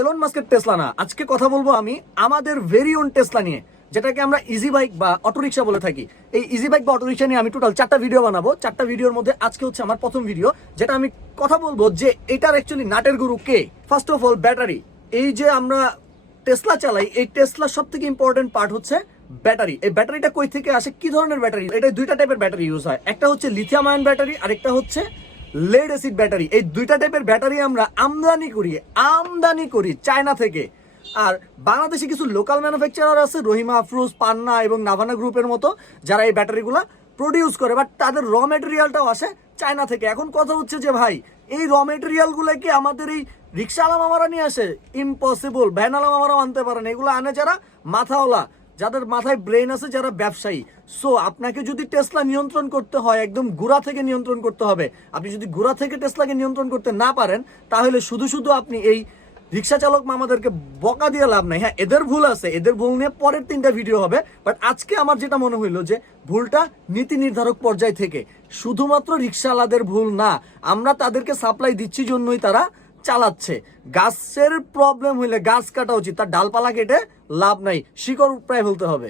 Elon মাস্কের Tesla না, আজকে কথা বলবো আমি আমাদের ভেরি ওন টেসলা নিয়ে, যেটাকে আমরা ইজি বাইক বা অটোরিকশা বলে থাকি। এই ইজি বাইক বা অটোরিকশা নিয়ে আমি টোটাল 4টা ভিডিও বানাবো। 4টা ভিডিওর মধ্যে আজকে হচ্ছে আমার প্রথম ভিডিও, যেটা আমি কথা বলবো যে এটার অ্যাকচুয়ালি নাটের গুরু কে। First of all battery. এই যে আমরা টেসলা চালাই, এই টেসলার সব থেকে ইম্পর্টেন্ট পার্ট হচ্ছে ব্যাটারি। এই ব্যাটারিটা কই থেকে আসে, কি ধরনের ব্যাটারি? এটা দুইটা টাইপের ব্যাটারি ইউজ হয়, একটা হচ্ছে লিথিয়াম আয়ন ব্যাটারি আর একটা হচ্ছে লেড অ্যাসিড ব্যাটারি। এই দুইটা টাইপের ব্যাটারি আমরা আমদানি করি চায়না থেকে। আর বাংলাদেশে কিছু লোকাল ম্যানুফ্যাকচারার আছে, রহিমা আফরোজ, পান্না এবং নাভানা গ্রুপের মতো, যারা এই ব্যাটারিগুলো প্রডিউস করে, বাট তাদের র মেটেরিয়ালটাও আসে চায়না থেকে। এখন কথা হচ্ছে যে ভাই, এই র মেটেরিয়ালগুলো কি আমাদের এই রিক্সাওয়ালা মামারা নিয়ে আসে? ইম্পসিবল। ভ্যানওয়ালা মামারা আনতে পারেন। এগুলো আনে যারা মাথাওয়ালা, যাদের মাথায় ব্রেন আছে, যারা ব্যবসায়ী। সো আপনাকে যদি টেসলা নিয়ন্ত্রণ করতে হয়, একদম গোড়া থেকে নিয়ন্ত্রণ করতে হবে। আপনি যদি গোড়া থেকে টেসলাকে নিয়ন্ত্রণ করতে না পারেন, তাহলে শুধু আপনি এই রিক্সা চালক মামাদেরকে বকা দিয়ে লাভ নাই। হ্যাঁ, এদের ভুল আছে, এদের ভুল নিয়ে পরের 3টা ভিডিও হবে। বাট আজকে আমার যেটা মনে হইলো যে ভুলটা নীতি নির্ধারক পর্যায় থেকে, শুধুমাত্র রিক্সাওয়ালাদের ভুল না। আমরা তাদেরকে সাপ্লাই দিচ্ছি জন্যই তারা চালাচ্ছে। গাছের প্রবলেম হইলে গাছ কাটা উচিত, তার ডালপালা কেটে লাভ নাই, শিকড় প্রায় ফেলতে হবে।